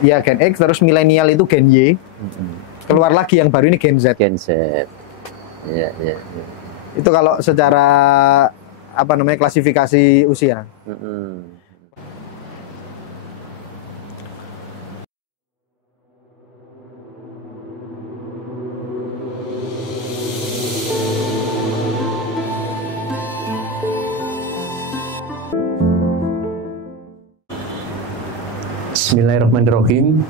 Ya Gen X, terus milenial itu Gen Y. Keluar lagi yang baru ini Gen Z. Gen Z. Ya, ya, ya. Itu kalau secara apa namanya klasifikasi usia. Bismillahirrahmanirrahim.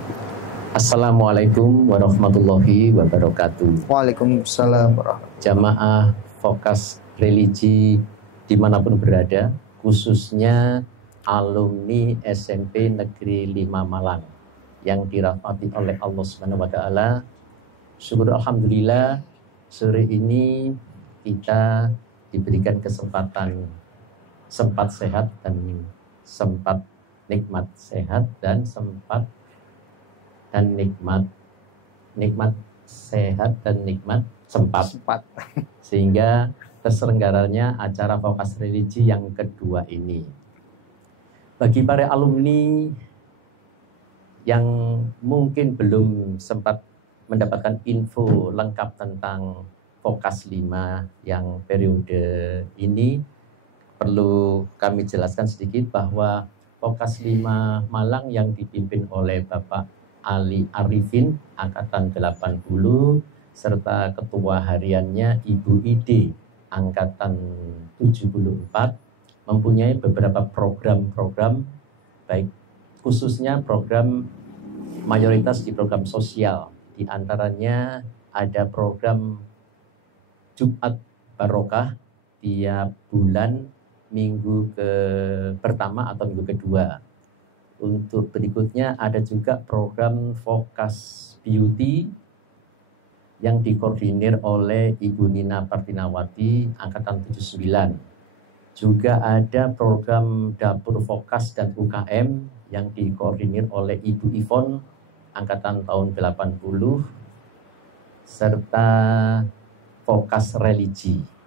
Assalamualaikum warahmatullahi wabarakatuh. Waalaikumsalam warahmatullahi. Jamaah Fokas Religi dimanapun berada, khususnya alumni SMP Negeri 5 Malang yang dirahmati oleh Allah Subhanahu wa taala. Syukur alhamdulillah sore ini kita diberikan kesempatan sempat sehat dan sempat nikmat sehat dan sempat dan nikmat sehat dan nikmat sempat sehingga terselenggaranya acara Fokas Religi yang kedua ini. Bagi para alumni yang mungkin belum sempat mendapatkan info lengkap tentang Fokas 5 yang periode ini, perlu kami jelaskan sedikit bahwa Fokas 5 Malang yang dipimpin oleh Bapak Ali Arifin angkatan 80 serta ketua hariannya Ibu Ide angkatan 74 mempunyai beberapa program-program baik khususnya program mayoritas di program sosial. Di antaranya ada program Jumat Barokah tiap bulan minggu pertama atau minggu kedua. Untuk berikutnya ada juga program Fokas Beauty yang dikoordinir oleh Ibu Nina Partinawati angkatan 79. Juga ada program Dapur Fokas dan UKM yang dikoordinir oleh Ibu Ivon angkatan tahun 80 serta Fokas Religi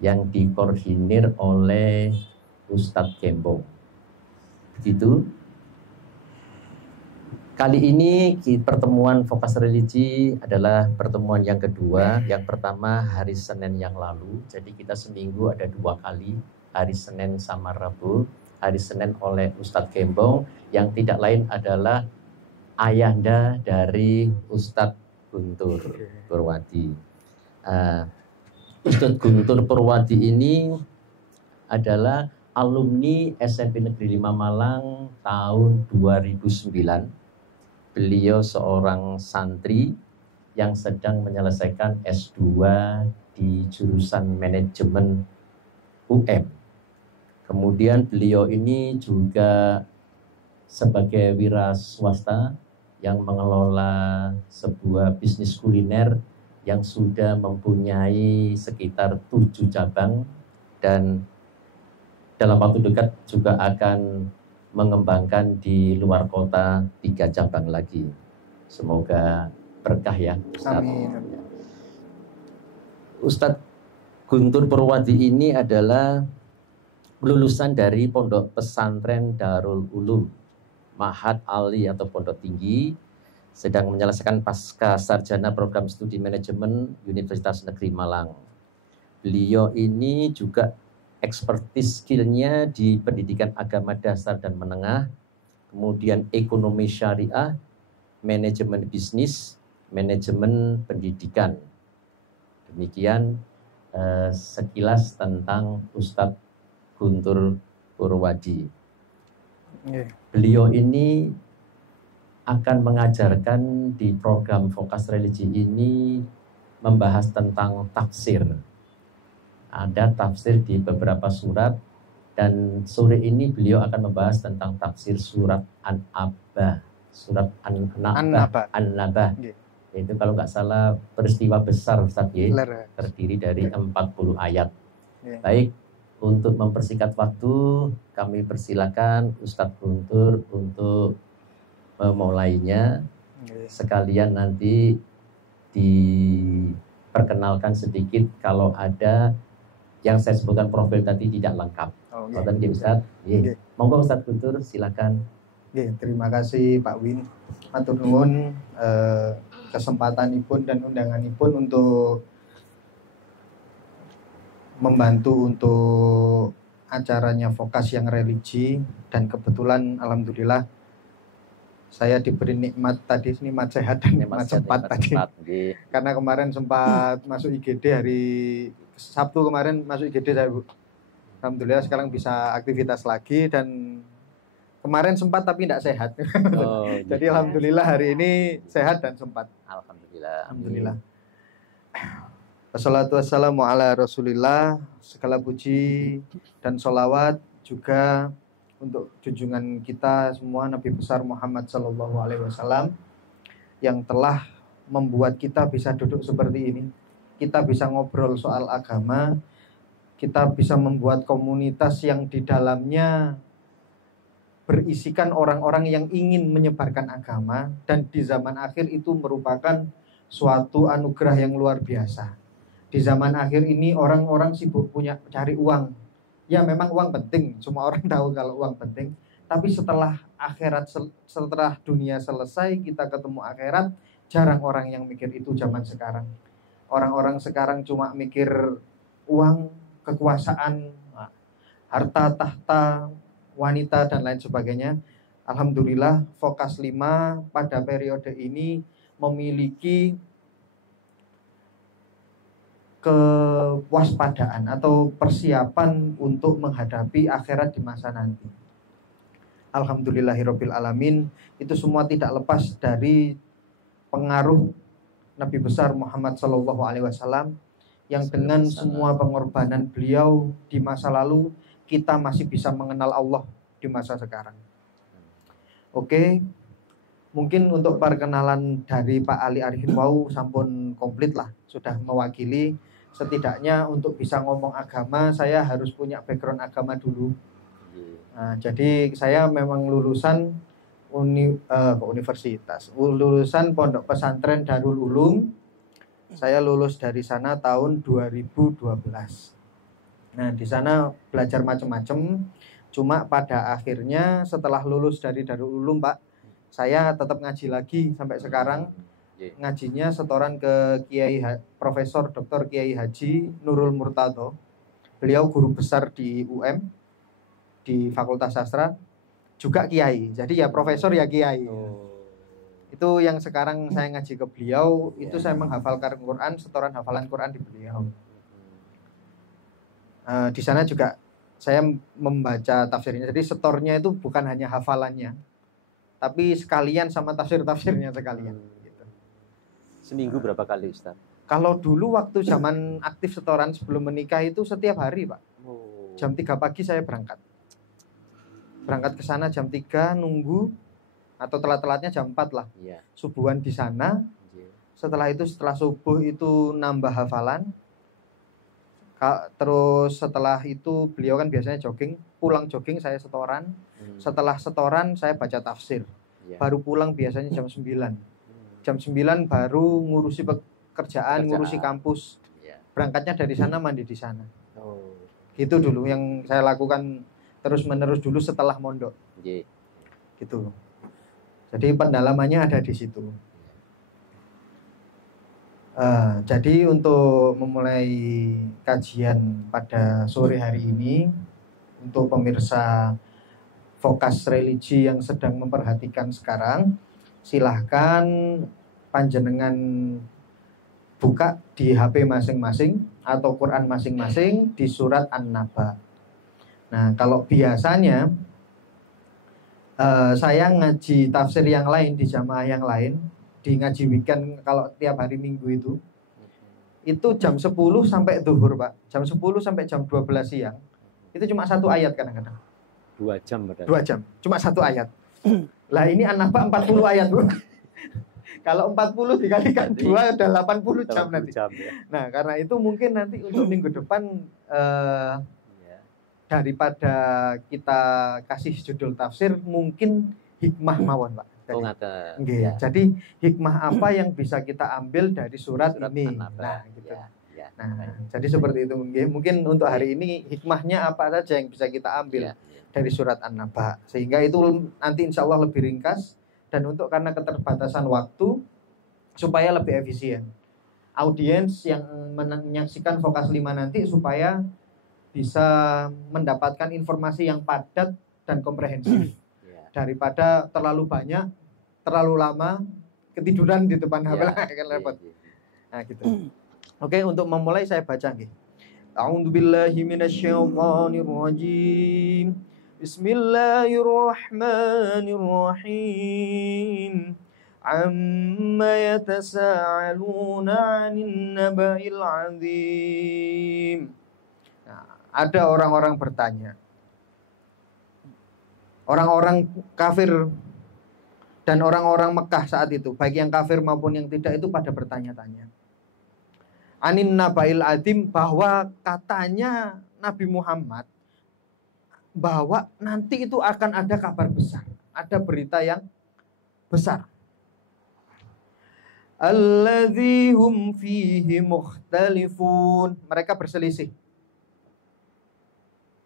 yang dikoordinir oleh Ustadz Gembong. Begitu. Kali ini pertemuan Fokas Religi adalah pertemuan yang kedua. Yang pertama hari Senin yang lalu. Jadi kita seminggu ada 2 kali. Hari Senin sama Rabu. Hari Senin oleh Ustadz Gembong. Yang tidak lain adalah ayahanda dari Ustadz Guntur Purwadi. Ustadz Guntur Purwadi ini adalah alumni SMP Negeri 5 Malang tahun 2009. Beliau seorang santri yang sedang menyelesaikan S2 di jurusan manajemen UM. Kemudian beliau ini juga sebagai wira swasta yang mengelola sebuah bisnis kuliner yang sudah mempunyai sekitar 7 cabang dan dalam waktu dekat juga akan mengembangkan di luar kota 3 cabang lagi. Semoga berkah ya Ustadz. Amin. Ustadz Guntur Purwadi ini adalah lulusan dari Pondok Pesantren Darul Ulum Ma'had Ali atau Pondok Tinggi, sedang menyelesaikan pasca sarjana program studi manajemen Universitas Negeri Malang. Beliau ini juga expertise skillnya di pendidikan agama dasar dan menengah, kemudian ekonomi syariah, manajemen bisnis, manajemen pendidikan. Demikian sekilas tentang Ustadz Guntur Purwadi. Beliau ini akan mengajarkan di program Fokas Religi ini membahas tentang tafsir. Ada tafsir di beberapa surat dan sore ini beliau akan membahas tentang tafsir surat An-Naba. Surat An-Naba. Itu kalau nggak salah peristiwa besar Ustaz ya, terdiri dari 40 ayat. Baik, untuk mempersingkat waktu kami persilakan Ustadz Guntur untuk memulainya. Sekalian nanti diperkenalkan sedikit kalau ada yang saya sebutkan profil tadi tidak lengkap. Ustadz, Monggo Ustadz Guntur silakan. Oke, terima kasih Pak Win. Matur nuwun kesempatanipun dan undanganipun untuk membantu untuk acaranya Vokas yang religi, dan kebetulan alhamdulillah saya diberi nikmat tadi, nikmat sehat dan nikmat sempat tadi. Karena kemarin sempat masuk IGD hari Sabtu kemarin masuk IGD saya, Bu. Alhamdulillah sekarang bisa aktivitas lagi, dan kemarin sempat tapi tidak sehat. Jadi alhamdulillah hari ini sehat dan sempat. Alhamdulillah. Wassalatu wassalamu ala rasulillah. Segala puji dan sholawat juga untuk junjungan kita semua Nabi besar Muhammad sallallahu alaihi wasallam, yang telah membuat kita bisa duduk seperti ini. Kita bisa ngobrol soal agama, kita bisa membuat komunitas yang di dalamnya berisikan orang-orang yang ingin menyebarkan agama, dan di zaman akhir itu merupakan suatu anugerah yang luar biasa. Di zaman akhir ini orang-orang sibuk cari uang. Ya memang uang penting, semua orang tahu kalau uang penting. Tapi setelah akhirat, setelah dunia selesai, kita ketemu akhirat, jarang orang yang mikir itu zaman sekarang. Orang-orang sekarang cuma mikir uang, kekuasaan, harta, tahta, wanita, dan lain sebagainya. Alhamdulillah Vokas 5 pada periode ini memiliki kewaspadaan atau persiapan untuk menghadapi akhirat di masa nanti. Alhamdulillahirabbil alamin. Itu semua tidak lepas dari pengaruh Nabi besar Muhammad sallallahu alaihi wasallam, yang dengan semua pengorbanan beliau di masa lalu, kita masih bisa mengenal Allah di masa sekarang. Oke, mungkin untuk perkenalan dari Pak Ali Arifin Wau sampun komplit lah, sudah mewakili. Setidaknya untuk bisa ngomong agama, saya harus punya background agama dulu. Nah, jadi saya memang lulusan universitas, lulusan Pondok Pesantren Darul Ulum. Saya lulus dari sana tahun 2012. Nah, di sana belajar macam-macam. Cuma pada akhirnya setelah lulus dari Darul Ulum, Pak, saya tetap ngaji lagi sampai sekarang. Ngajinya setoran ke Profesor Dr. Kiai Haji Nurul Murtado. Beliau guru besar di UM, di Fakultas Sastra, juga kiai. Jadi ya profesor ya kiai. Itu yang sekarang saya ngaji ke beliau. Itu saya menghafalkan Quran, setoran hafalan Quran di beliau. Di sana juga saya membaca tafsirnya. Jadi setornya itu bukan hanya hafalannya, tapi sekalian sama tafsir-tafsirnya sekalian. Seminggu berapa kali, Ustaz? Kalau dulu waktu zaman aktif setoran sebelum menikah itu setiap hari, Pak. Jam 3 pagi saya berangkat. Berangkat ke sana jam 3, nunggu, atau telat-telatnya jam 4 lah. Subuhan di sana. Setelah itu, setelah subuh itu nambah hafalan. Terus setelah itu beliau kan biasanya jogging. Pulang jogging saya setoran. Setelah setoran saya baca tafsir. Baru pulang biasanya jam 9. Jam 9 baru ngurusi pekerjaan, ngurusi kampus. Berangkatnya dari sana, mandi di sana. Gitu dulu yang saya lakukan terus-menerus dulu setelah mondok. Gitu. Jadi pendalamannya ada di situ. Jadi untuk memulai kajian pada sore hari ini, untuk pemirsa Vokas religi yang sedang memperhatikan sekarang, silahkan panjenengan buka di HP masing-masing atau Quran masing-masing di surat An-Naba. Nah, kalau biasanya saya ngaji tafsir yang lain di jamaah yang lain, di ngaji weekend kalau tiap hari Minggu itu jam 10 sampai zuhur, Pak. Jam 10 sampai jam 12 siang. Itu cuma satu ayat kadang-kadang. 2 jam berarti. 2 jam, cuma satu ayat. Lah ini An-Naba 40 ayat, Bu. Kalau 40 dikalikan 2 udah 80 jam nanti. Ya. Nah, karena itu mungkin nanti untuk minggu depan daripada kita kasih judul tafsir, mungkin hikmah mawon, Pak. Ya. Jadi hikmah apa yang bisa kita ambil dari surat ini? Nah, gitu. Nah, jadi seperti itu. Mungkin untuk hari ini hikmahnya apa saja yang bisa kita ambil dari surat An-Naba. Sehingga itu nanti insya Allah lebih ringkas, dan untuk karena keterbatasan waktu supaya lebih efisien. Audiens yang menyaksikan Fokas 5 nanti supaya bisa mendapatkan informasi yang padat dan komprehensif. Daripada terlalu banyak, terlalu lama, ketiduran di depan HP akan repot. Nah gitu. Oke, untuk memulai saya baca nggih. A'udzubillahi minasyaitonirrajim. Bismillahirrahmanirrahim. Amma yatasaaluna 'anil naba'il 'adzim. Nah, ada orang-orang bertanya. Orang-orang kafir dan orang-orang Mekah saat itu, baik yang kafir maupun yang tidak, itu pada bertanya-tanya. Anin nabail adim, bahwa katanya Nabi Muhammad bahwa nanti itu akan ada kabar besar, ada berita yang besar. Alladzi hum fihi mukhtalifun, mereka berselisih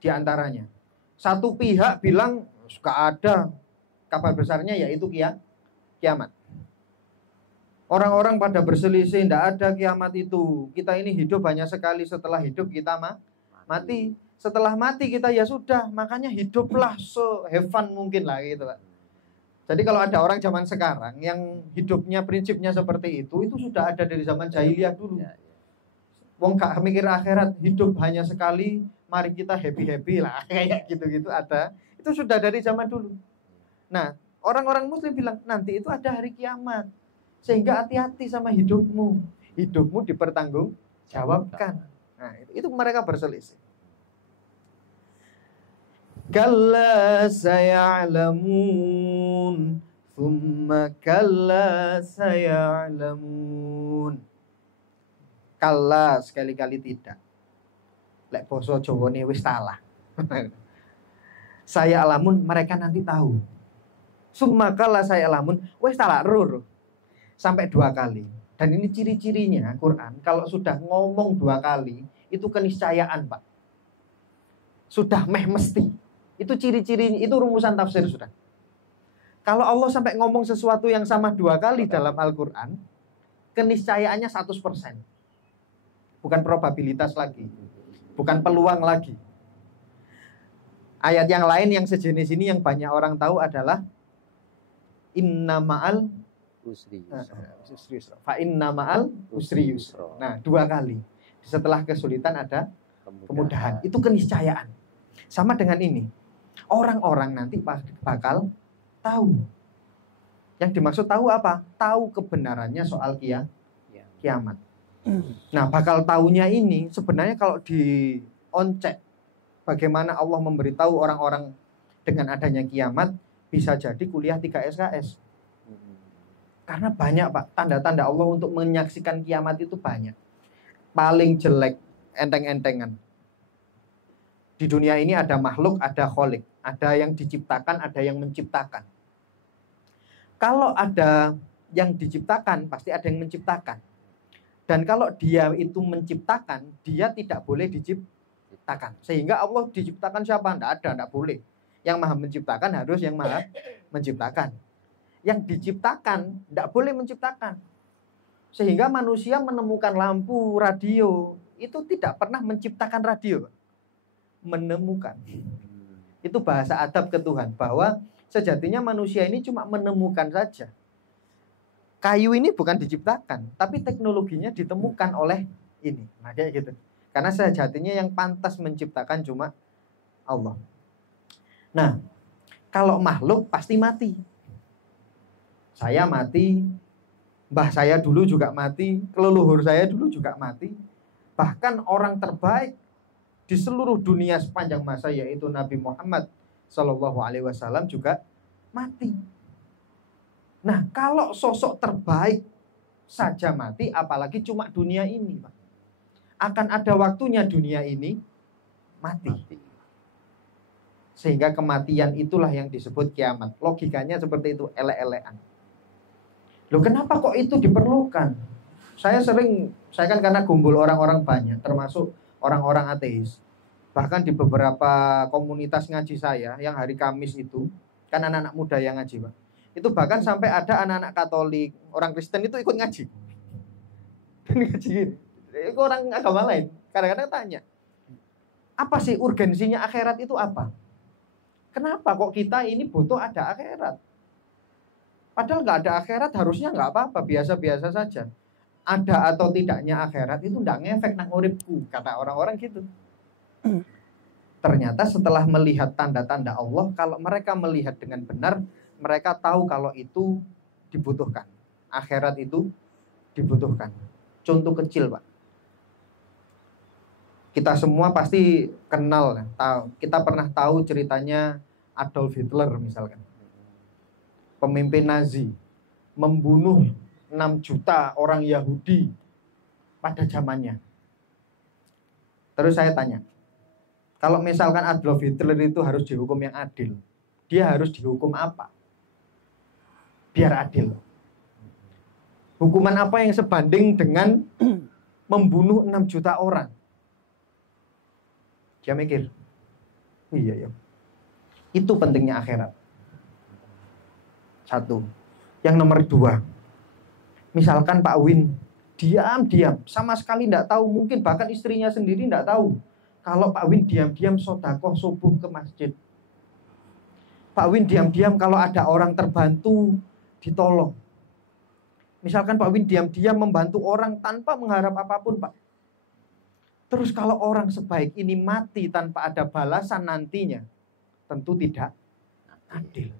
di antaranya. Satu pihak bilang suka ada kabar besarnya, yaitu kiamat. Orang-orang pada berselisih, tidak ada kiamat itu. Kita ini hidup hanya sekali, setelah hidup kita mati. Setelah mati kita ya sudah, makanya hiduplah have fun mungkin lah gitu Pak. Jadi kalau ada orang zaman sekarang yang hidupnya prinsipnya seperti itu sudah ada dari zaman jahiliyah dulu. Wong gak mikir akhirat, hidup hanya sekali, mari kita happy-happy lah, kayak gitu-gitu ada. Itu sudah dari zaman dulu. Nah, orang-orang muslim bilang nanti itu ada hari kiamat. Sehingga hati-hati sama hidupmu. Hidupmu dipertanggungjawabkan. Nah, itu mereka berselisih. Kalla saya'lamun, thumma kalla saya'lamun. Kalla sekali-kali tidak. Lek basa Jawane wis salah. Saya alamun, mereka nanti tahu. Sumakala saya alamun, wes talak rur. Sampai 2 kali. Dan ini ciri-cirinya Quran, kalau sudah ngomong 2 kali, itu keniscayaan Pak. Sudah mesti. Itu ciri-cirinya, itu rumusan tafsir sudah. Kalau Allah sampai ngomong sesuatu yang sama 2 kali dalam Al-Quran, keniscayaannya 100%. Bukan probabilitas lagi. Bukan peluang lagi. Ayat yang lain yang sejenis ini yang banyak orang tahu adalah inna ma'al usri yusra. Fa inna ma'al usri yusra. Nah, 2 kali. Setelah kesulitan ada kemudahan. Itu keniscayaan. Sama dengan ini. Orang-orang nanti bakal tahu. Yang dimaksud tahu apa? Tahu kebenarannya soal kiamat. Nah, bakal tahunya ini sebenarnya kalau di oncek, bagaimana Allah memberitahu orang-orang dengan adanya kiamat, bisa jadi kuliah 3 SKS. Karena banyak Pak, tanda-tanda Allah untuk menyaksikan kiamat itu banyak. Paling jelek, enteng-entengan. Di dunia ini ada makhluk, ada kholik. Ada yang diciptakan, ada yang menciptakan. Kalau ada yang diciptakan, pasti ada yang menciptakan. Dan kalau dia itu menciptakan, dia tidak boleh diciptakan. Sehingga Allah diciptakan siapa? Tidak ada, tidak boleh. Yang maha menciptakan harus yang maha menciptakan. Yang diciptakan tidak boleh menciptakan. Sehingga manusia menemukan lampu, radio, itu tidak pernah menciptakan radio. Menemukan. Itu bahasa adab ke Tuhan, bahwa sejatinya manusia ini cuma menemukan saja. Kayu ini bukan diciptakan, tapi teknologinya ditemukan oleh ini. Nah, kayak gitu. Karena sejatinya yang pantas menciptakan cuma Allah. Nah, kalau makhluk pasti mati. Saya mati, mbah saya dulu juga mati, leluhur saya dulu juga mati. Bahkan orang terbaik di seluruh dunia sepanjang masa, yaitu Nabi Muhammad SAW juga mati. Nah, kalau sosok terbaik saja mati, apalagi cuma dunia ini, Pak. Akan ada waktunya dunia ini mati. Sehingga kematian itulah yang disebut kiamat. Logikanya seperti itu, elek-elekan. Loh, kenapa kok itu diperlukan? Saya kan karena kumpul orang-orang banyak, termasuk orang-orang ateis. Bahkan di beberapa komunitas ngaji saya yang hari Kamis itu, kan anak-anak muda yang ngaji, Pak. Itu bahkan sampai ada anak-anak Katolik, orang Kristen itu ikut ngaji. Ngaji gini. Itu orang agama lain. Kadang-kadang tanya, apa sih urgensinya akhirat itu apa? Kenapa kok kita ini butuh ada akhirat? Padahal nggak ada akhirat harusnya nggak apa-apa, biasa-biasa saja. Ada atau tidaknya akhirat itu nggak ngefek nang uripku, kata orang-orang gitu. Ternyata setelah melihat tanda-tanda Allah, kalau mereka melihat dengan benar, mereka tahu kalau itu dibutuhkan. Akhirat itu dibutuhkan. Contoh kecil, Pak. Kita semua pasti kenal, tahu. Kita pernah tahu ceritanya Adolf Hitler misalkan. Pemimpin Nazi membunuh 6 juta orang Yahudi pada zamannya. Terus saya tanya, kalau misalkan Adolf Hitler itu harus dihukum yang adil, dia harus dihukum apa? Biar adil. Hukuman apa yang sebanding dengan membunuh 6 juta orang? Dia mikir, iya ya. Itu pentingnya akhirat. Satu. Yang nomor 2, misalkan Pak Win diam-diam, sama sekali tidak tahu, mungkin bahkan istrinya sendiri tidak tahu. Kalau Pak Win diam-diam sodakoh subuh ke masjid. Pak Win diam-diam kalau ada orang terbantu, ditolong. Misalkan Pak Win diam-diam membantu orang tanpa mengharap apapun, Pak. Terus kalau orang sebaik ini mati tanpa ada balasan nantinya, tentu tidak adil.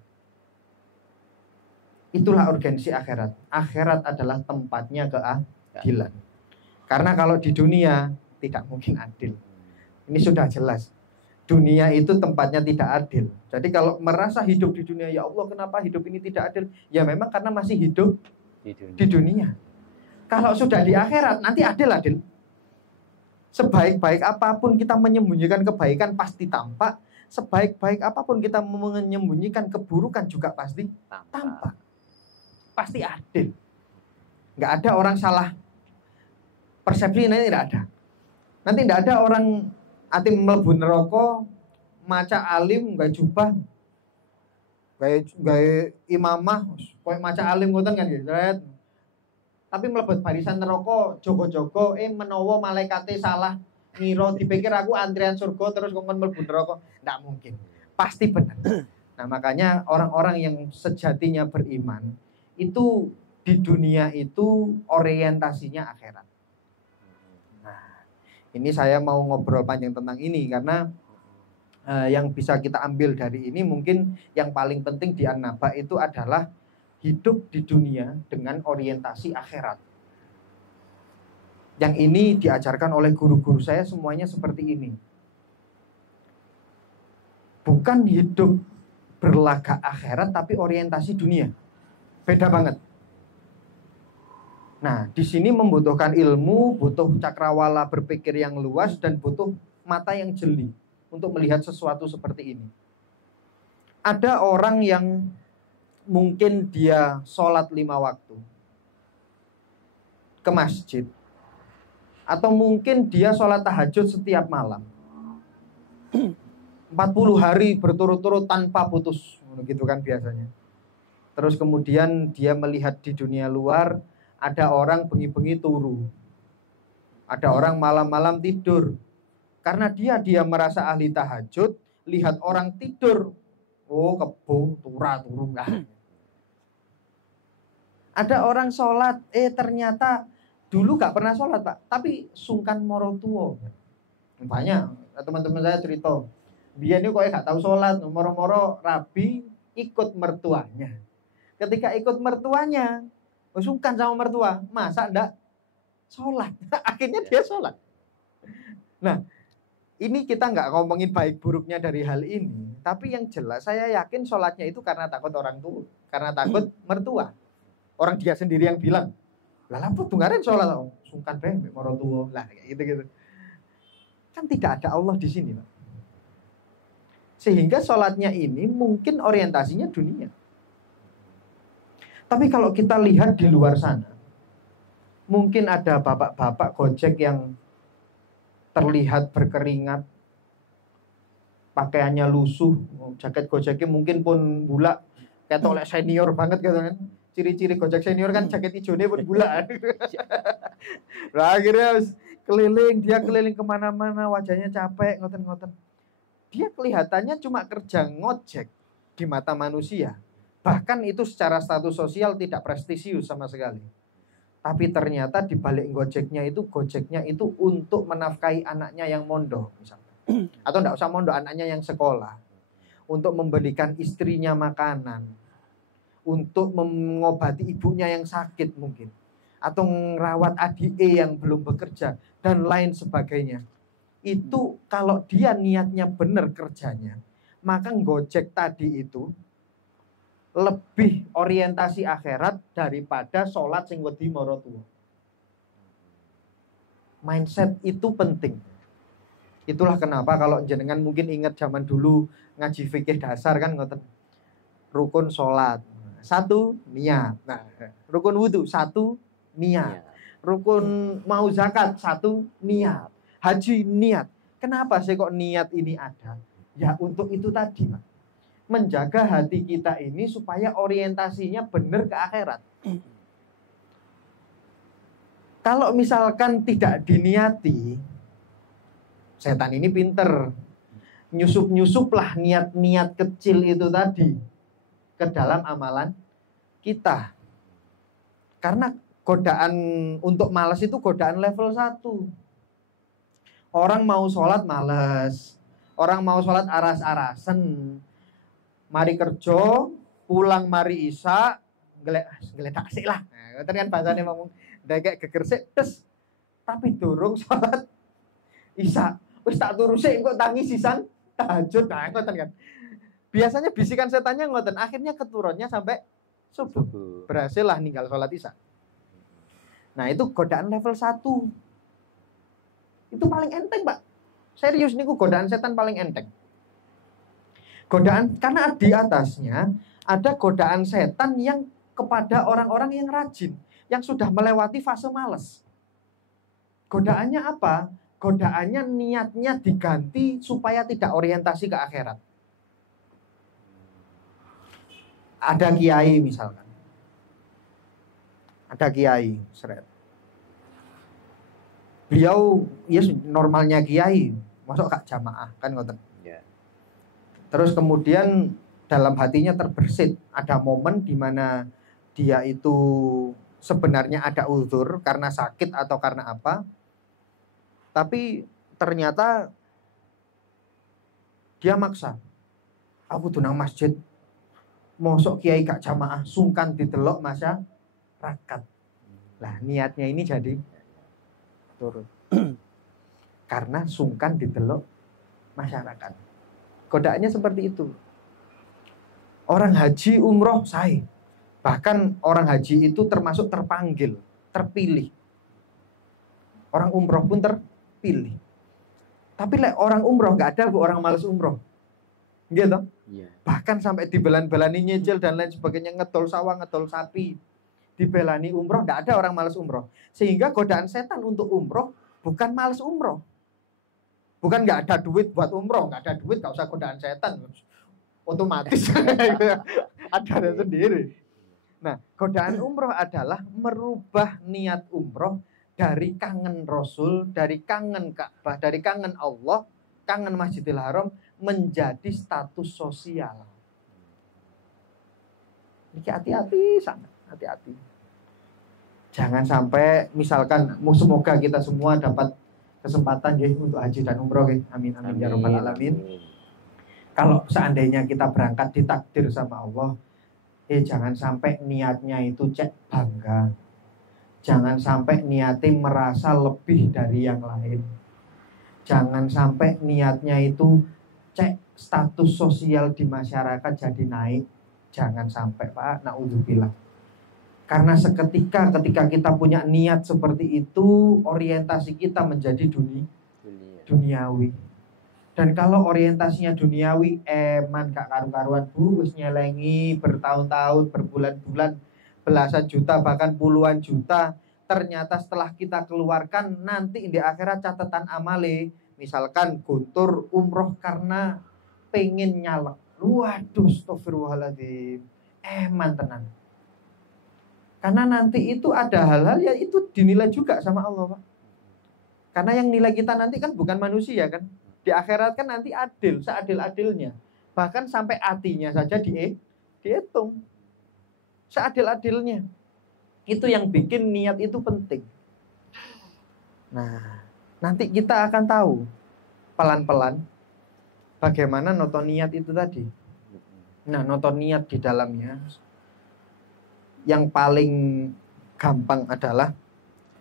Itulah urgensi akhirat. Akhirat adalah tempatnya keadilan. Karena kalau di dunia tidak mungkin adil. Ini sudah jelas. Dunia itu tempatnya tidak adil. Jadi kalau merasa hidup di dunia, ya Allah kenapa hidup ini tidak adil? Ya memang karena masih hidup di dunia. Kalau sudah di akhirat nanti adil. Sebaik-baik apapun kita menyembunyikan kebaikan pasti tampak. Sebaik-baik apapun kita menyembunyikan keburukan juga pasti tampak. Pasti adil. Nggak ada orang salah persepsi, nanti tidak ada. Nanti tidak ada orang atim mlebu neraka, maca alim gak jubah, gaya imamah, koyo maca alim ngoten kan gitu. Tapi mlebet barisan neraka jogo-jogo, menawa malaikate salah ngira dipikir aku antrian surga terus kok mlebu neraka, ndak mungkin. Pasti benar. Nah, makanya orang-orang yang sejatinya beriman itu di dunia itu orientasinya akhirat. Ini saya mau ngobrol panjang tentang ini karena yang bisa kita ambil dari ini mungkin yang paling penting di An-Naba itu adalah hidup di dunia dengan orientasi akhirat. Yang ini diajarkan oleh guru-guru saya semuanya seperti ini. Bukan hidup berlagak akhirat tapi orientasi dunia. Beda banget. Nah, di sini membutuhkan ilmu, butuh cakrawala berpikir yang luas, dan butuh mata yang jeli untuk melihat sesuatu seperti ini. Ada orang yang mungkin dia sholat 5 waktu ke masjid, atau mungkin dia sholat tahajud setiap malam 40 hari berturut-turut tanpa putus, gitu kan biasanya. Terus kemudian dia melihat di dunia luar, ada orang bengi-bengi turu. Ada orang malam-malam tidur. Karena dia merasa ahli tahajud, lihat orang tidur. Oh, kebo, turu. Ada orang sholat, ternyata dulu gak pernah sholat, Pak. Tapi sungkan moro tuwa. Banyak, teman-teman saya cerita. Biar ini kok gak tahu sholat, moro-moro rabi ikut mertuanya. Ketika ikut mertuanya, sungkan sama mertua, masa enggak sholat? Akhirnya dia sholat. Nah, ini kita nggak ngomongin baik buruknya dari hal ini, tapi yang jelas saya yakin sholatnya itu karena takut orang tua, karena takut mertua. Orang dia sendiri yang bilang, lah lamput tunggarin sholat, sungkan be orang tua, lah gitu. Kan tidak ada Allah di sini, Pak. Sehingga sholatnya ini mungkin orientasinya dunia. Tapi kalau kita lihat di luar sana, mungkin ada bapak-bapak Gojek yang terlihat berkeringat, pakaiannya lusuh, jaket Gojeknya mungkin pun bulak, kayak oleh senior banget gitu kan. Ciri-ciri Gojek senior kan jaket hijaunya pun bulak. Nah, akhirnya dia keliling kemana-mana, wajahnya capek, ngoten-ngoten. Dia kelihatannya cuma kerja ngojek di mata manusia. Bahkan itu secara status sosial tidak prestisius sama sekali. Tapi ternyata di balik gojeknya itu untuk menafkahi anaknya yang mondok misalnya. Atau enggak usah mondok, anaknya yang sekolah. Untuk membelikan istrinya makanan. Untuk mengobati ibunya yang sakit mungkin. Atau merawat adik yang belum bekerja. Dan lain sebagainya. Itu kalau dia niatnya benar kerjanya, maka Gojek tadi itu lebih orientasi akhirat daripada sholat sing wedi mara tuwa. Mindset itu penting. Itulah kenapa kalau jenengan mungkin ingat zaman dulu ngaji fikih dasar kan ngoten. Rukun sholat 1 niat. Nah, rukun wudu 1 niat. Rukun mau zakat 1 niat. Haji niat. Kenapa sih kok niat ini ada? Ya untuk itu tadi, Pak. Menjaga hati kita ini supaya orientasinya benar ke akhirat. Kalau misalkan tidak diniati, setan ini pinter. Nyusup-nyusuplah niat-niat kecil itu tadi ke dalam amalan kita. Karena godaan untuk malas itu godaan level 1. Orang mau sholat males. Orang mau sholat aras-arasen. Mari kerja, pulang mari isya, geledak sik lah. Nah, kan bahasanya ngomong kayak gegersik tes. Tapi durung sholat isya. Wis tak turu sik engko tangi sisan tahajud. Nah, ngoten kan. Biasanya bisikan setannya ngoten, akhirnya keturunnya sampai subuh. Berhasil lah ninggal sholat isya. Nah, itu godaan level 1. Itu paling enteng, Pak. Serius niku godaan setan paling enteng. Godaan karena di atasnya ada godaan setan yang kepada orang-orang yang rajin, yang sudah melewati fase malas. Godaannya apa? Godaannya niatnya diganti supaya tidak orientasi ke akhirat. Ada kiai misalkan. Ada kiai, seret. Beliau ya normalnya kiai, masuk gak jamaah kan ngoten. Yeah. Terus kemudian dalam hatinya terbersit, ada momen di mana dia itu sebenarnya ada uzur karena sakit atau karena apa. Tapi ternyata dia maksa. Aku tuh nang masjid, mosok kiai gak jamaah, sungkan didelok masyarakat. Lah niatnya ini jadi turun. Karena sungkan didelok masyarakat. Godaannya seperti itu. Orang haji umroh sae. Bahkan orang haji itu termasuk terpanggil, terpilih. Orang umroh pun terpilih. Tapi orang umroh nggak ada orang malas umroh. Gitu. Yeah. Bahkan sampai dibelan-belani nyicil dan lain sebagainya, ngedol sawah, ngedol sapi. Dibelani umroh, nggak ada orang malas umroh. Sehingga godaan setan untuk umroh bukan malas umroh. Bukan nggak ada duit buat umroh, nggak ada duit, nggak usah godaan setan. Otomatis ada sendiri. Nah, godaan umroh adalah merubah niat umroh dari kangen Rasul, dari kangen Ka'bah, dari kangen Allah, kangen Masjidil Haram menjadi status sosial. Ini hati-hati sangat. Hati-hati. Jangan sampai misalkan semoga kita semua dapat kesempatan ya untuk haji dan umroh ya. Amin amin ya rabbal alamin. Kalau seandainya kita berangkat ditakdir sama Allah, jangan sampai niatnya itu cek bangga. Jangan sampai niatnya merasa lebih dari yang lain. Jangan sampai niatnya itu cek status sosial di masyarakat jadi naik. Jangan sampai, Pak, naudzubillah. Karena ketika kita punya niat seperti itu, orientasi kita menjadi duniawi. Dan kalau orientasinya duniawi, eman gak karu-karuan, wis nyelengi bertahun-tahun, berbulan-bulan, belasan juta, bahkan puluhan juta. Ternyata setelah kita keluarkan, nanti di akhirat catatan amale, misalkan Guntur umroh karena pengen nyalek. Waduh, astagfirullahaladzim. Tenan. Karena nanti itu ada hal-hal yang itu dinilai juga sama Allah, Pak. Karena yang nilai kita nanti kan bukan manusia kan. Di akhirat kan nanti adil, seadil-adilnya. Bahkan sampai hatinya saja dihitung. Seadil-adilnya. Itu yang bikin niat itu penting. Nah, nanti kita akan tahu pelan-pelan bagaimana noton niat itu tadi. Nah, noton niat di dalamnya yang paling gampang adalah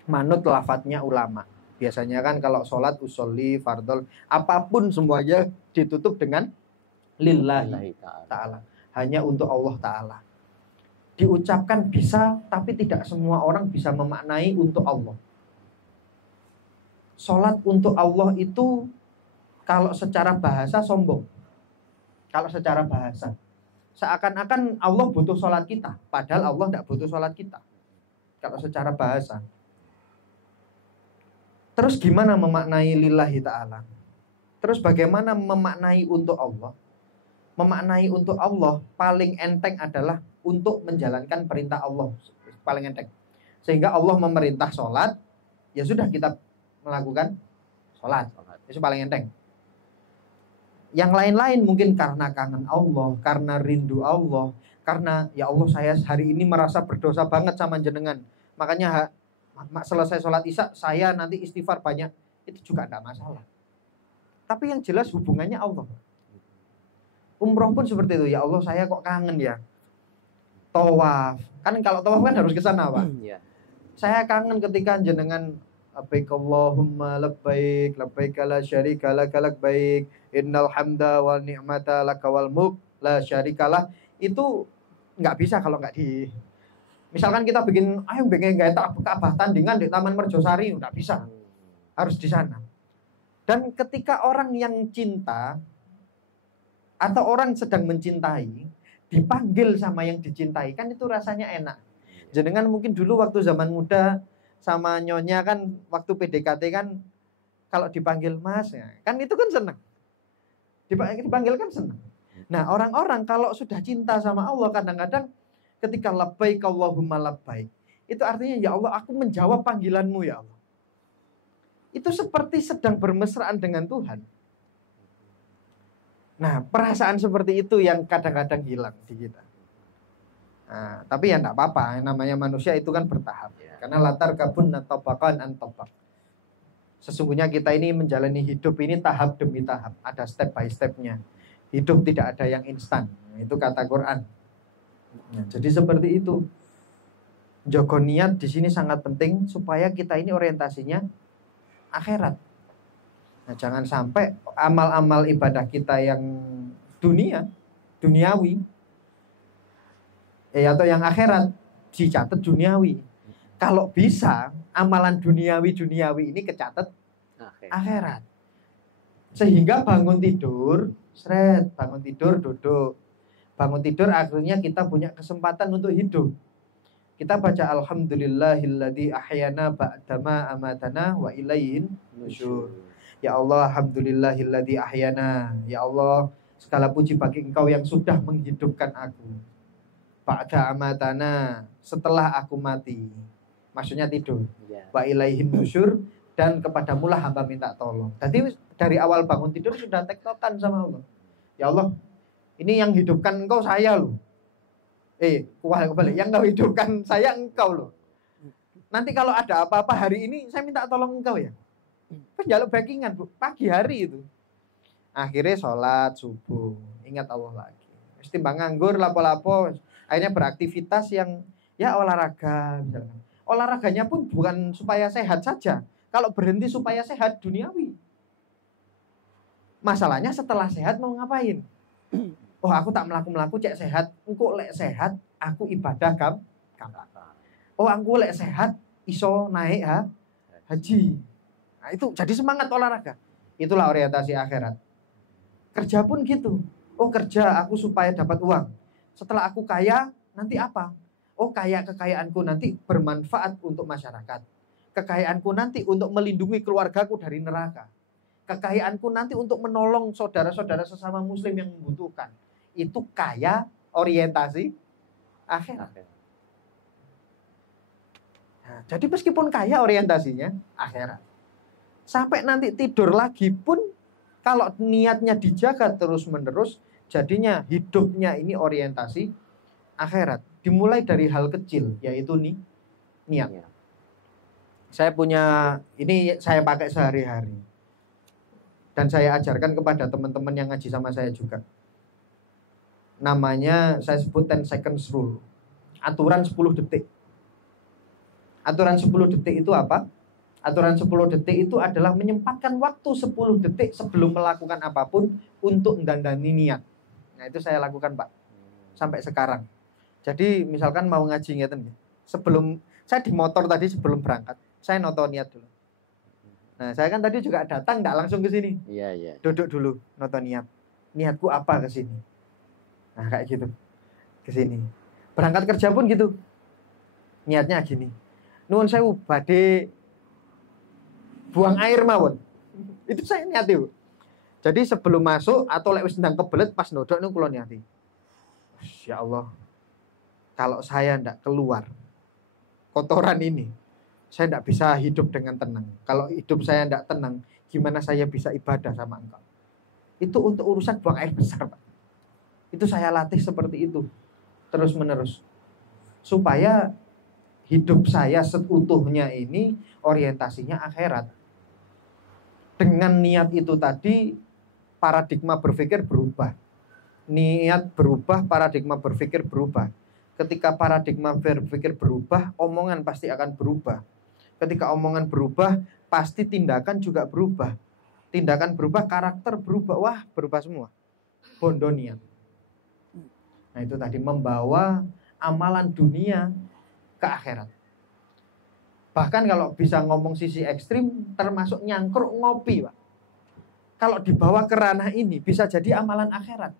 manut lafadznya ulama. Biasanya kan kalau sholat, usolli, fardol, apapun semuanya ditutup dengan lillahi ta'ala. Hanya untuk Allah ta'ala. Diucapkan bisa, tapi tidak semua orang bisa memaknai untuk Allah. Sholat untuk Allah itu kalau secara bahasa sombong. Kalau secara bahasa seakan-akan Allah butuh sholat kita, padahal Allah tidak butuh sholat kita. Kalau secara bahasa. Terus gimana memaknai lillahi ta'ala? Terus bagaimana memaknai untuk Allah? Memaknai untuk Allah paling enteng adalah untuk menjalankan perintah Allah. Paling enteng. Sehingga Allah memerintah sholat, ya sudah kita melakukan sholat. Itu paling enteng. Yang lain-lain mungkin karena kangen Allah, karena rindu Allah, karena ya Allah saya hari ini merasa berdosa banget sama jenengan. Makanya selesai sholat isya saya nanti istighfar banyak. Itu juga tidak masalah. Tapi yang jelas hubungannya Allah. Umroh pun seperti itu. Ya Allah saya kok kangen ya. Tawaf. Kan kalau tawaf kan harus ke sana, Pak. Saya kangen ketika jenengan labbaik Allahumma labbaik labbaik la syarika lak labbaik innal hamda wal ni'mata laka wal mulk la syarikalah. Itu nggak bisa kalau nggak di misalkan kita bikin kayak Ka'bah tandingan di Taman Merjosari, nggak bisa, harus di sana. Dan ketika orang yang cinta atau orang sedang mencintai dipanggil sama yang dicintai, kan itu rasanya enak. Jenengan mungkin dulu waktu zaman muda sama nyonya kan waktu PDKT kan kalau dipanggil mas ya, kan itu kan senang. Dipanggil kan senang. Nah, orang-orang kalau sudah cinta sama Allah kadang-kadang ketika labbaik Allahumma labbaik, itu artinya ya Allah aku menjawab panggilanmu ya Allah. Itu seperti sedang bermesraan dengan Tuhan. Nah, perasaan seperti itu yang kadang-kadang hilang di kita. Nah, tapi ya enggak apa-apa, namanya manusia itu kan bertahap. Karena latar kabun atabakan antobak. Sesungguhnya kita ini menjalani hidup ini tahap demi tahap, ada step by stepnya. Hidup tidak ada yang instan, itu kata Quran. Nah, jadi seperti itu. Jaga niat di sini sangat penting supaya kita ini orientasinya akhirat. Nah, jangan sampai amal-amal ibadah kita yang duniawi, atau yang akhirat dicatat duniawi. Kalau bisa amalan duniawi ini kecatat akhirat. Sehingga bangun tidur, duduk. Bangun tidur akhirnya kita punya kesempatan untuk hidup. Kita baca alhamdulillahilladzi ahyana ba'dama amatana wa ilaihin nusyur. Ya Allah, alhamdulillahilladzi ahyana. Ya Allah, segala puji bagi Engkau yang sudah menghidupkan aku. Ba'da amatana, setelah aku mati. Maksudnya tidur. Wa ilaihin nusyur, dan kepadamulah hamba minta tolong. Jadi dari awal bangun tidur sudah tektokan sama Allah. Ya Allah, ini yang hidupkan Engkau saya loh. Kembali, yang Engkau hidupkan saya Engkau loh. Nanti kalau ada apa-apa hari ini saya minta tolong Engkau ya. Penjaluk backingan pagi hari itu. Akhirnya sholat subuh, ingat Allah lagi. Timbang nganggur lapo-lapo, akhirnya beraktivitas yang ya olahraga misalkan. Olahraganya pun bukan supaya sehat saja. Kalau berhenti supaya sehat duniawi. Masalahnya setelah sehat mau ngapain? Oh aku tak melaku cek sehat. Engko lek sehat aku ibadah Oh aku lek sehat iso naik haji. Nah itu jadi semangat olahraga. Itulah orientasi akhirat. Kerja pun gitu. Oh kerja aku supaya dapat uang. Setelah aku kaya nanti apa? Oh kekayaanku nanti bermanfaat untuk masyarakat. Kekayaanku nanti untuk melindungi keluargaku dari neraka. Kekayaanku nanti untuk menolong saudara-saudara sesama muslim yang membutuhkan. Itu kaya orientasi akhirat. Nah, jadi meskipun kaya orientasinya akhirat, sampai nanti tidur lagi pun kalau niatnya dijaga terus-menerus, jadinya hidupnya ini orientasi akhirat. Dimulai dari hal kecil, yaitu niat. Saya punya, ini saya pakai sehari-hari. Dan saya ajarkan kepada teman-teman yang ngaji sama saya juga. Namanya saya sebut 10 seconds rule. Aturan 10 detik. Aturan 10 detik itu apa? Aturan 10 detik itu adalah menyempatkan waktu 10 detik sebelum melakukan apapun untuk mendandani niat. Nah, itu saya lakukan, Pak. Sampai sekarang. Jadi misalkan mau ngaji ngeten, sebelum saya di motor tadi sebelum berangkat, saya noto niat dulu. Nah, saya kan tadi juga datang enggak langsung ke sini. Iya. Duduk dulu, noto niat. Niatku apa ke sini? Nah, kayak gitu. Ke sini. Berangkat kerja pun gitu. Niatnya gini. Nuwun sewu badhe buang air mawon. Itu saya niati, Bu. Jadi sebelum masuk atau lek wis ndang kebelet pas ndodok niku kula niati. Ya Allah. Kalau saya ndak keluar kotoran ini, saya ndak bisa hidup dengan tenang. Kalau hidup saya ndak tenang, gimana saya bisa ibadah sama Engkau? Itu untuk urusan buang air besar, Pak. Itu saya latih seperti itu terus menerus. Supaya hidup saya seutuhnya ini orientasinya akhirat. Dengan niat itu tadi paradigma berpikir berubah. Niat berubah, paradigma berpikir berubah. Ketika paradigma berpikir berubah, omongan pasti akan berubah. Ketika omongan berubah, pasti tindakan juga berubah. Tindakan berubah, karakter berubah. Wah, berubah semua. Bondo niat. Nah, itu tadi membawa amalan dunia ke akhirat. Bahkan kalau bisa ngomong sisi ekstrim, termasuk nyangkruk ngopi, Pak. Kalau dibawa ke ranah ini, bisa jadi amalan akhirat.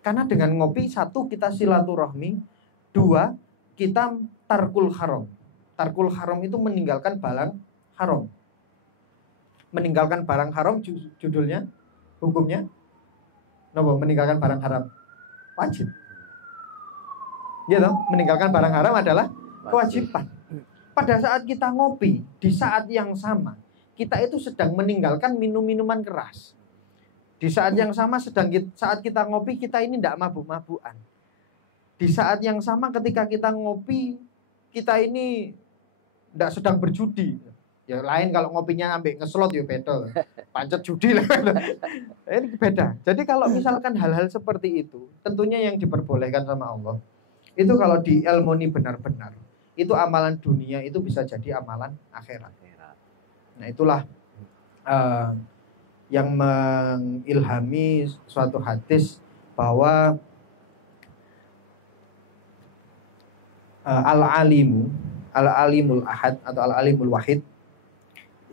Karena dengan ngopi, satu, kita silaturahmi. Dua, kita tarkul haram. Tarkul haram itu meninggalkan barang haram. Meninggalkan barang haram judulnya, hukumnya, meninggalkan barang haram wajib. Gitu, meninggalkan barang haram adalah kewajiban. Pada saat kita ngopi, di saat yang sama, kita itu sedang meninggalkan minum-minuman keras. Di saat yang sama saat kita ngopi, kita ini tidak mabuk-mabukan. Di saat yang sama ketika kita ngopi, kita ini tidak sedang berjudi. Ya lain kalau ngopinya ambek ngeslot ya beda. Pancet judi lah. Ini beda. Jadi kalau misalkan hal-hal seperti itu, tentunya yang diperbolehkan sama Allah. Itu kalau diilmoni benar-benar, itu amalan dunia itu bisa jadi amalan akhirat. Nah, itulah yang mengilhami suatu hadis bahwa al-alimul ahad atau al-alimul wahid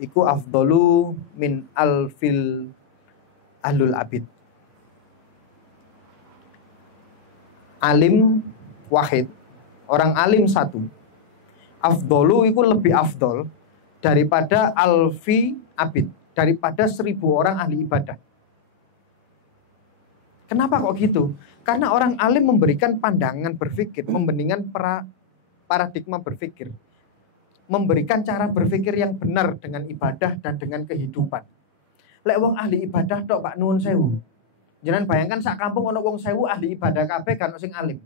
iku afdalu min alfil ahlul abid. Alim wahid, orang alim satu, afdalu iku lebih afdol daripada alfi abid, daripada 1000 orang ahli ibadah. Kenapa kok gitu? Karena orang alim memberikan pandangan berpikir, membandingkan paradigma berpikir, memberikan cara berpikir yang benar dengan ibadah dan dengan kehidupan. Lek wong ahli ibadah tok Pak nuwun sewu. Jangan bayangkan sak kampung ono wong sewu ahli ibadah kabeh kan sing alim.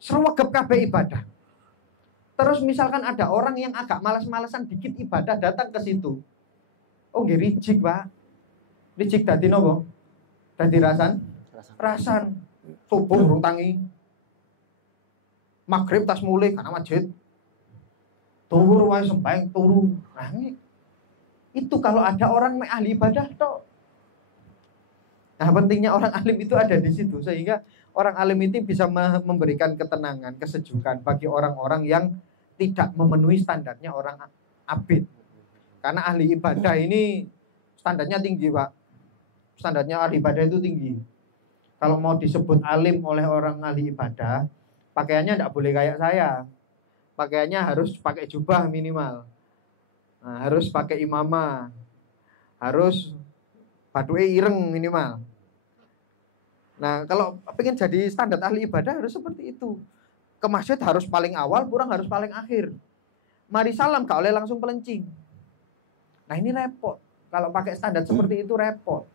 Srewegep kabeh ibadah. Terus misalkan ada orang yang agak malas-malasan dikit ibadah datang ke situ. Oh nggih rijik, Pak. Rijik dadi napa? Dadi rasan. Subuh urung tangi. Maghrib tas mulih kana masjid. Turu wae sembahyang turu. Nah, itu kalau ada orang ahli ibadah tok. Nah, pentingnya orang alim itu ada di situ sehingga orang alim itu bisa memberikan ketenangan, kesejukan bagi orang-orang yang tidak memenuhi standarnya orang abid. Karena ahli ibadah ini standarnya tinggi, Pak. Standarnya ahli ibadah itu tinggi. Kalau mau disebut alim oleh orang ahli ibadah, pakaiannya tidak boleh kayak saya. Pakaiannya harus pakai jubah minimal. Nah, harus pakai imamah. harus baduke ireng minimal. Nah, kalau pengen jadi standar ahli ibadah harus seperti itu. Ke masjid harus paling awal, pulang harus paling akhir. Mari salam gak oleh langsung pelencing. Nah, ini repot. Kalau pakai standar seperti itu repot.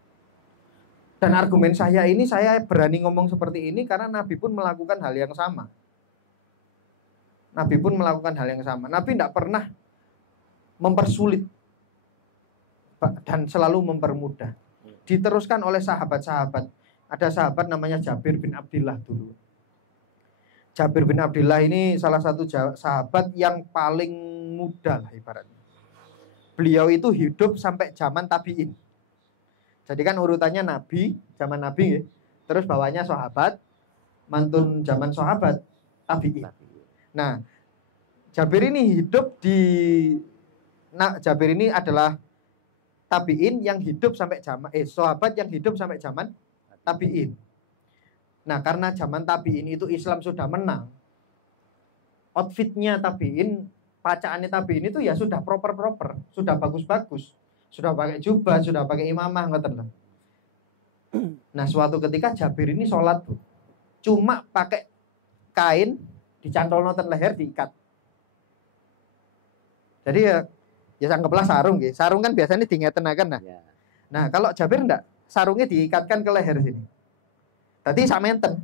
Dan argumen saya ini, saya berani ngomong seperti ini karena Nabi pun melakukan hal yang sama. Nabi pun melakukan hal yang sama. Nabi tidak pernah mempersulit dan selalu mempermudah. Diteruskan oleh sahabat-sahabat. Ada sahabat namanya Jabir bin Abdillah dulu. Jabir bin Abdillah ini salah satu sahabat yang paling muda lah ibaratnya. Beliau itu hidup sampai zaman tabi'in. Jadi kan urutannya Nabi, zaman Nabi, terus bawahnya sahabat, mantun zaman sahabat, tabi'in. Nah, Jabir ini hidup di Jabir ini adalah tabi'in yang hidup sampai zaman sahabat yang hidup sampai zaman tabi'in. Nah, karena zaman tabi'in itu Islam sudah menang. Outfitnya tabi'in, pacaannya tabi'in itu ya sudah proper, sudah bagus-bagus. Sudah pakai jubah, sudah pakai imamah ngoten lho. Nah, suatu ketika Jabir ini sholat, Bu. Cuma pakai kain dicantol nonton leher diikat. Jadi ya anggaplah sarung gitu. Sarung kan biasanya dingetenaken nah. Ya. Nah, kalau Jabir enggak, sarungnya diikatkan ke leher sini. Tadi samenten.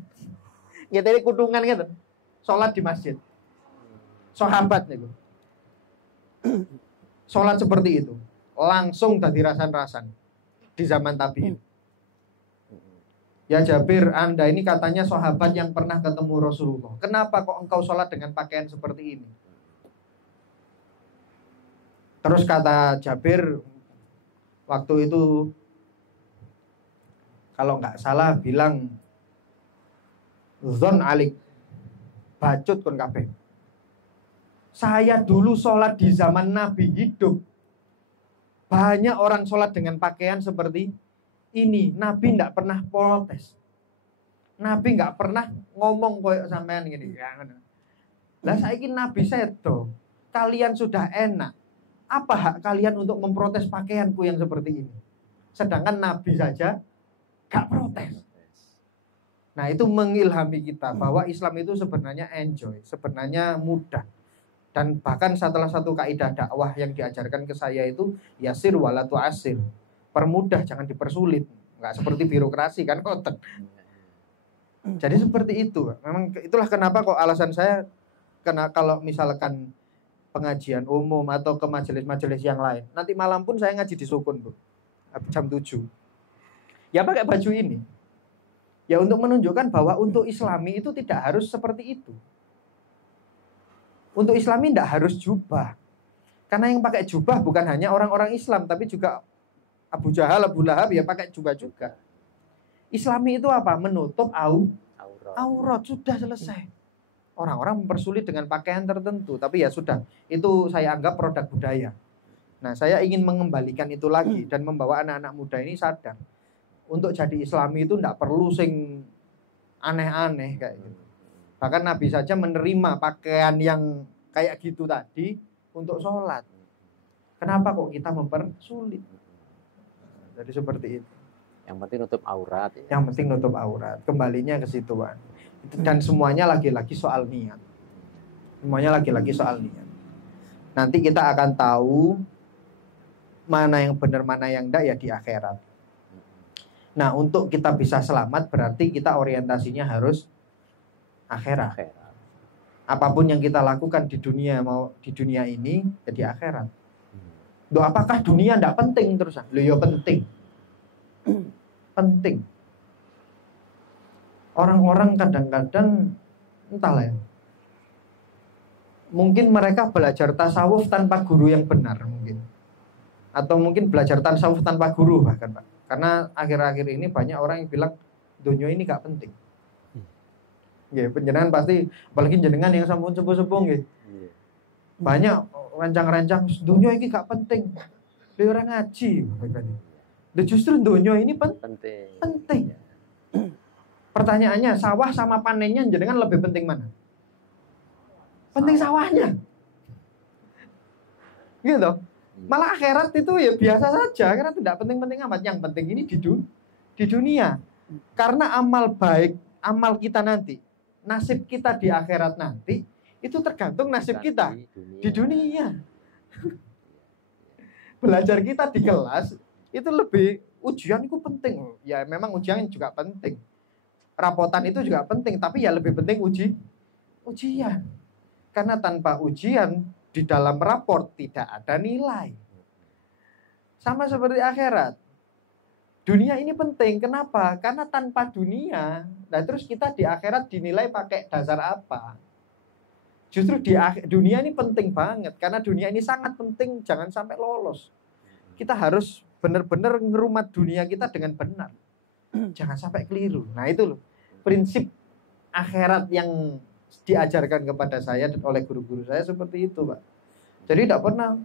Ngeteri kudungan gitu. Salat di masjid. Sahabat niku. Salat seperti itu. Langsung tadi rasan-rasan di zaman tabi'in. Ya Jabir, Anda ini katanya sahabat yang pernah ketemu Rasulullah. Kenapa kok engkau sholat dengan pakaian seperti ini? Terus kata Jabir, waktu itu kalau nggak salah bilang zon alik, bacut kon kabeh. Saya dulu sholat di zaman Nabi hidup. Banyak orang sholat dengan pakaian seperti ini. Nabi nggak pernah protes. Nabi nggak pernah ngomong koyo sampean gini. Lah saiki Nabi sedo, kalian sudah enak. Apa hak kalian untuk memprotes pakaianku yang seperti ini? Sedangkan Nabi saja gak protes. Nah, itu mengilhami kita bahwa Islam itu sebenarnya enjoy, sebenarnya mudah. Dan bahkan salah satu kaidah dakwah yang diajarkan ke saya itu yasir wala tu'asir. Permudah, jangan dipersulit. Enggak seperti birokrasi kan koten. Jadi seperti itu. Memang itulah kenapa kok alasan saya kalau misalkan pengajian umum atau ke majelis-majelis yang lain. Nanti malam pun saya ngaji di Sukun, Bu. Jam 7. Ya pakai baju ini. Ya untuk menunjukkan bahwa untuk Islami itu tidak harus seperti itu. Untuk Islami tidak harus jubah. Karena yang pakai jubah bukan hanya orang-orang Islam, tapi juga Abu Jahal, Abu Lahab ya pakai jubah juga. Islami itu apa? Menutup aurat. Sudah selesai. Orang-orang mempersulit dengan pakaian tertentu, tapi ya sudah, itu saya anggap produk budaya. Nah, saya ingin mengembalikan itu lagi dan membawa anak-anak muda ini sadar untuk jadi Islami itu tidak perlu sing aneh-aneh kayak gitu. Bahkan Nabi saja menerima pakaian yang kayak gitu tadi untuk sholat. Kenapa kok kita mempersulit? Jadi seperti itu. Yang penting nutup aurat. Ya. Yang penting nutup aurat. Kembalinya ke situ, Pak. Dan semuanya lagi-lagi soal niat. Semuanya lagi-lagi soal niat. Nanti kita akan tahu mana yang benar, mana yang enggak ya di akhirat. Nah, untuk kita bisa selamat berarti kita orientasinya harus akhirat. Apapun yang kita lakukan di dunia, mau di dunia ini ya di akhirat. Loh, apakah dunia enggak penting terus? Loh, ya penting. Penting. Orang-orang kadang-kadang entahlah ya. Mungkin mereka belajar tasawuf tanpa guru yang benar mungkin. Atau mungkin belajar tasawuf tanpa guru bahkan, Pak. Karena akhir-akhir ini banyak orang yang bilang dunia ini gak penting. Ya, penjenengan pasti apalagi jenengan yang sampun sepuh-sepuh nggih. Banyak rancang-rancang dunia ini gak penting. Dia orang ngaji. Dan justru dunia ini penting. Pertanyaannya, sawah sama panennya jenengan lebih penting mana? Penting sawahnya. Gitu. Malah akhirat itu ya biasa saja, karena tidak penting-penting amat. Yang penting ini di dunia. Karena amal baik, amal kita nanti, nasib kita di akhirat nanti, itu tergantung nasib kita di dunia. Belajar kita di kelas, itu lebih, ujian itu penting. Ya memang ujian juga penting. Rapotan itu juga penting, tapi ya lebih penting ujian. Karena tanpa ujian, di dalam raport tidak ada nilai. Sama seperti akhirat. Dunia ini penting. Kenapa? Karena tanpa dunia, nah terus kita di akhirat dinilai pakai dasar apa? Justru di dunia ini penting banget. Karena dunia ini sangat penting, jangan sampai lolos. Kita harus benar-benar ngerumat dunia kita dengan benar. Jangan sampai keliru. Nah itu loh, prinsip akhirat yang diajarkan kepada saya oleh guru-guru saya seperti itu, Pak. Jadi tidak pernah,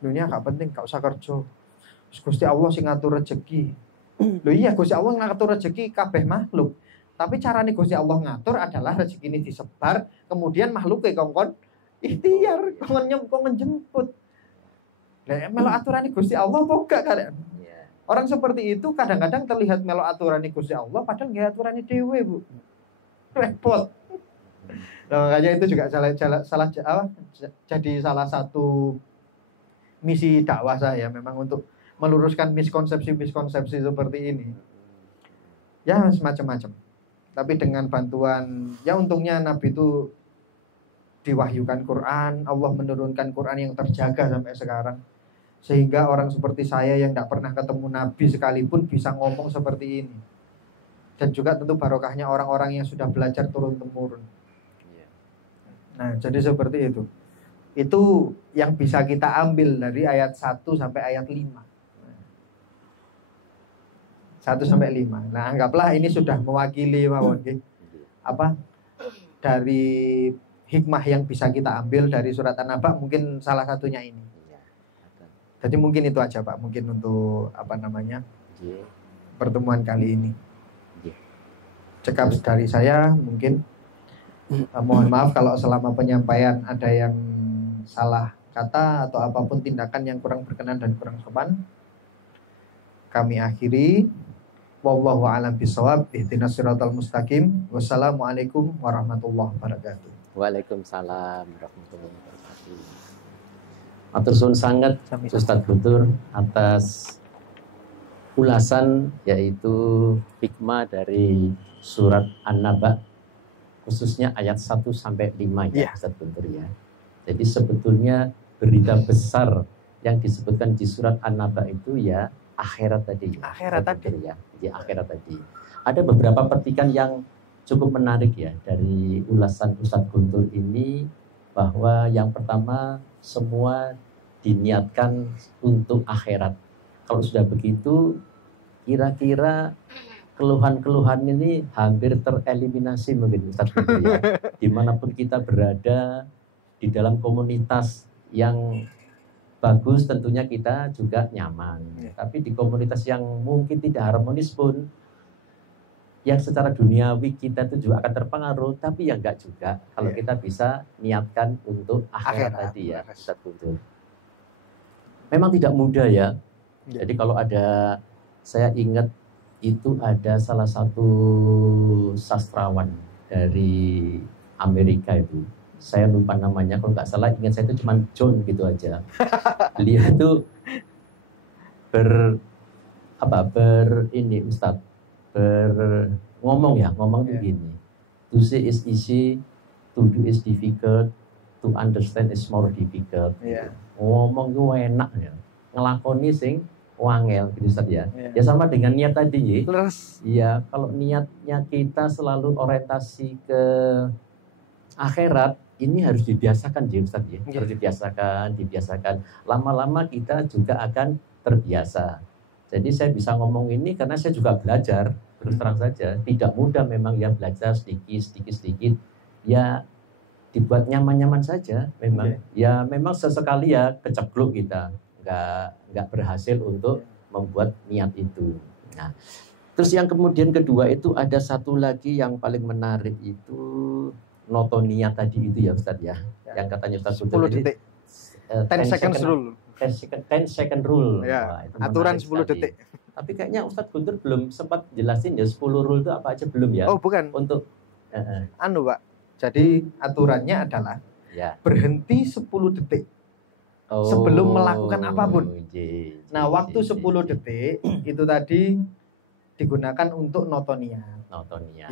dunia gak penting, gak usah kerja. Gusti Allah sing ngatur rezeki. Loh iya, Gusti Allah ngatur rezeki kabeh makhluk. Tapi caranya Gusti Allah ngatur adalah rezeki ini disebar, kemudian makhluk kongkon ikhtiar, kongkon jemput. Nah, melo aturan Gusti Allah kok gak kalian? Orang seperti itu kadang-kadang terlihat melo aturan Gusti Allah, padahal nggak aturan dewe, Bu. Repot. Nah, makanya itu juga jadi salah satu misi dakwah saya memang untuk meluruskan miskonsepsi seperti ini. Ya semacam-macam. Tapi dengan bantuan, ya untungnya Nabi itu diwahyukan Quran, Allah menurunkan Quran yang terjaga sampai sekarang. Sehingga orang seperti saya yang tidak pernah ketemu Nabi sekalipun bisa ngomong seperti ini. Dan juga tentu barokahnya orang-orang yang sudah belajar turun-temurun. Nah, jadi seperti itu. Itu yang bisa kita ambil dari ayat 1 sampai ayat 5. 1 sampai 5. Nah, anggaplah ini sudah mewakili dari hikmah yang bisa kita ambil dari surat An-Naba, mungkin salah satunya ini. Jadi mungkin itu aja, Pak, mungkin untuk pertemuan kali ini. Cekap dari saya mungkin. Mohon maaf kalau selama penyampaian ada yang salah kata atau apapun tindakan yang kurang berkenan dan kurang sopan. Kami akhiri. Wallahu a'lam bishawab. Ihdinas siratal mustaqim. Wassalamualaikum warahmatullahi wabarakatuh. Waalaikumsalam warahmatullahi wabarakatuh. Matur suwun sangat Ustadz Guntur atas ulasan yaitu hikmah dari surat An-Naba, khususnya ayat 1 sampai 5 ya, Ustadz Guntur ya. Jadi sebetulnya berita besar yang disebutkan di surat An-Naba itu ya akhirat tadi. Akhirat tadi ya, di akhirat tadi. Ada beberapa petikan yang cukup menarik ya dari ulasan Ustadz Guntur ini, bahwa yang pertama semua diniatkan untuk akhirat. Kalau sudah begitu, kira-kira keluhan-keluhan ini hampir tereliminasi mungkin Ustadz Guntur ya. Dimanapun kita berada, di dalam komunitas yang bagus tentunya kita juga nyaman. Tapi di komunitas yang mungkin tidak harmonis pun, yang secara duniawi kita itu juga akan terpengaruh, tapi ya enggak juga kalau kita bisa niatkan untuk akhirat tadi ya, Ustadz Guntur. Memang tidak mudah ya. Jadi kalau ada, saya ingat itu ada salah satu sastrawan dari Amerika itu, saya lupa namanya, kalau nggak salah ingat saya itu cuma John gitu aja. Beliau itu ngomong tuh gini, to say is easy, to do is difficult, to understand is more difficult. Ngomong itu enak ya, ngelakoni sing wangel gitu Ustaz ya. Ya sama dengan niat tadi ya. Ya kalau niatnya kita selalu orientasi ke akhirat, ini harus dibiasakan ya Ustaz ya. Harus dibiasakan. Lama-lama kita juga akan terbiasa. Jadi saya bisa ngomong ini karena saya juga belajar, terus terang saja. Tidak mudah memang ya, belajar sedikit. Ya dibuat nyaman-nyaman saja memang. Ya memang sesekali ya kecepluk kita. Nggak berhasil untuk membuat niat itu. Nah, terus yang kemudian kedua itu ada satu lagi yang paling menarik itu noto niat tadi itu ya Ustadz ya. Yang katanya Ustadz 10 detik. 10 seconds rule. 10 second rule. Ya, Wah, itu aturan menarik 10 sekali. detik. Tapi kayaknya Ustadz Guntur belum sempat jelasin ya 10 rule itu apa aja belum ya? Oh, bukan. Untuk Anu, Pak. Jadi aturannya adalah ya. berhenti 10 detik sebelum melakukan apapun. Nah, waktu 10 detik itu tadi digunakan untuk notoniat. Notoniat.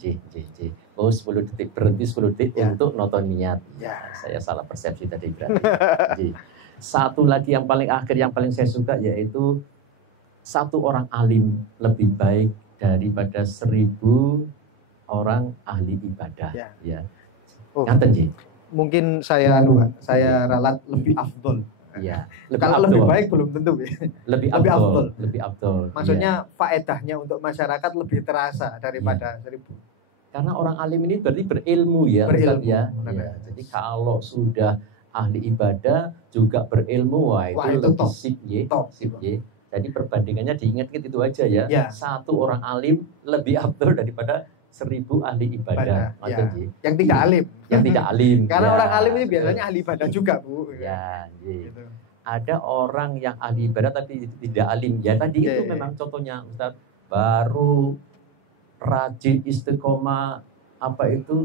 Gitu. Oh, 10 detik, berhenti 10 detik Ya. untuk notoniat. Ya. Saya salah persepsi tadi berarti. Satu lagi yang paling akhir, yang paling saya suka yaitu satu orang alim lebih baik daripada 1000 orang ahli ibadah. Ya. Oh, Nganten, Ji? mungkin saya saya ralat lebih afdol. Iya. Kalau lebih baik belum tentu ya. Lebih afdol. Maksudnya faedahnya untuk masyarakat lebih terasa daripada 1000. Karena orang alim ini berarti berilmu ya, berilmu, Ustaz, ya. Ya. Jadi kalau sudah ahli ibadah juga berilmu, wah itu top. sip ya. Jadi perbandingannya diingat-ingat itu aja ya. Satu orang alim lebih afdol daripada 1000 ahli ibadah. Yang tidak alim. Yang tidak alim. Karena orang alim ini biasanya ahli ibadah juga, Bu. Ya, gitu. Ada orang yang ahli ibadah tapi tidak alim. Ya tadi itu memang contohnya Ustaz, baru rajin istiqomah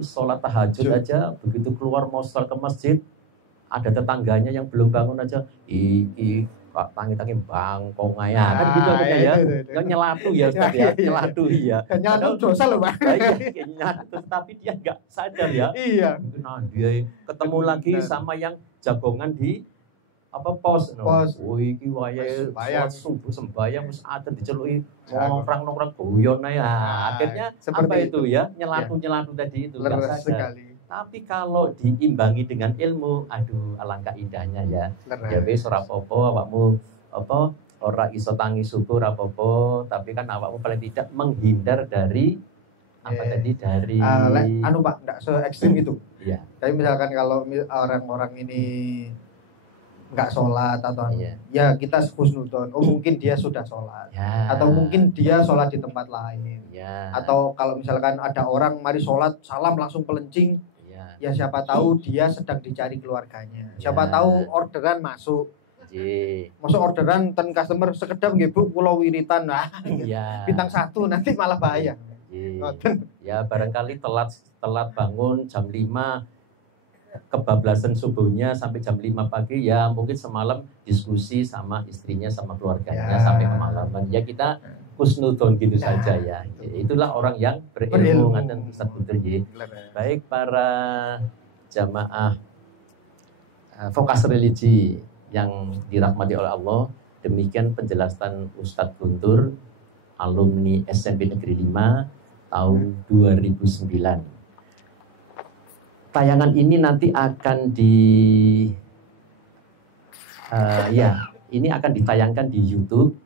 sholat tahajud aja, begitu keluar mau sholat ke masjid ada tetangganya yang belum bangun aja, Pak tangi-tangi bangkong ya, kan gitu aja ya. Kan nyelatu ya Ustaz ya, nyelatu iya. Nyelatu dosa loh, Pak. Iya, nyelatu tapi dia nggak sadar ya. Iya. Nah, dia ketemu lagi sama yang jagongan di pos. Oh iki wayahe subuh sembahyang wis ada diceluki nongkrong guyon ya. Akhirnya apa itu ya? Nyelatu tadi itu enggak sadar. Sekali. Tapi kalau diimbangi dengan ilmu, aduh alangkah indahnya ya. Ya wis ora apa-apa awakmu ora iso tangi syukur apa-apa, tapi kan awakmu paling tidak menghindar dari dari Pak, enggak se ekstrim itu. Iya. Tapi misalkan kalau orang-orang ini nggak sholat atau ya kita husnudon, mungkin dia sudah sholat atau mungkin dia sholat di tempat lain atau kalau misalkan ada orang mari sholat salam langsung pelencing ya siapa tahu dia sedang dicari keluarganya, siapa tahu orderan masuk orderan ten customer sekedar nggih Bu kula wiritan bintang 1 nanti malah bahaya. Ya barangkali telat bangun jam 5 kebablasan subuhnya sampai jam 5 pagi ya mungkin semalam diskusi sama istrinya sama keluarganya sampai kemalaman ya kita husnudon gitu saja ya. Itulah orang yang berilmu ngaten Ustaz Guntur ya. Baik para jamaah Fokas Religi yang dirahmati oleh Allah, demikian penjelasan Ustaz Guntur alumni SMP Negeri 5 tahun 2009. Tayangan ini nanti akan ini akan ditayangkan di YouTube.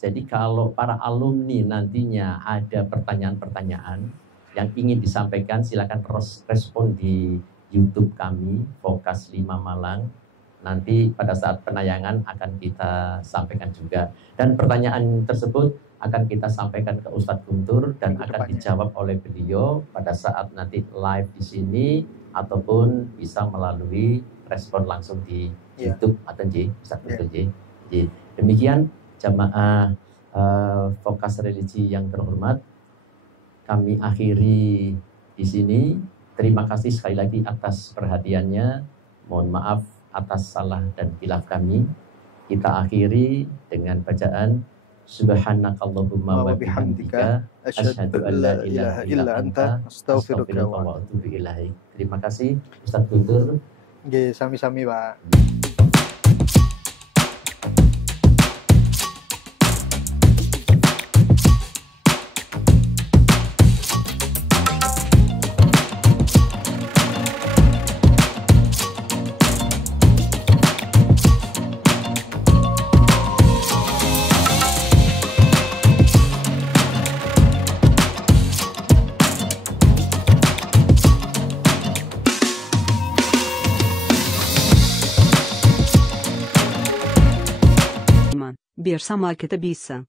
Jadi kalau para alumni nantinya ada pertanyaan-pertanyaan yang ingin disampaikan, silakan respon di YouTube kami, Fokas 5 Malang. Nanti pada saat penayangan akan kita sampaikan juga. Dan pertanyaan tersebut akan kita sampaikan ke Ustadz Guntur dan akan dijawab oleh beliau pada saat nanti live di sini ataupun bisa melalui respon langsung di YouTube atau Ustadz Guntur Demikian jamaah Fokas Religi yang terhormat, kami akhiri di sini. Terima kasih sekali lagi atas perhatiannya. Mohon maaf atas salah dan khilaf kami. Kita akhiri dengan bacaan Subhanakallahumma wa bihamdika asyhadu an la ilaha illa anta astaghfiruka wa atubu ilaik. Terima kasih Ustadz Guntur. Nggih, sami-sami, Pak. Берса маркета Бисса.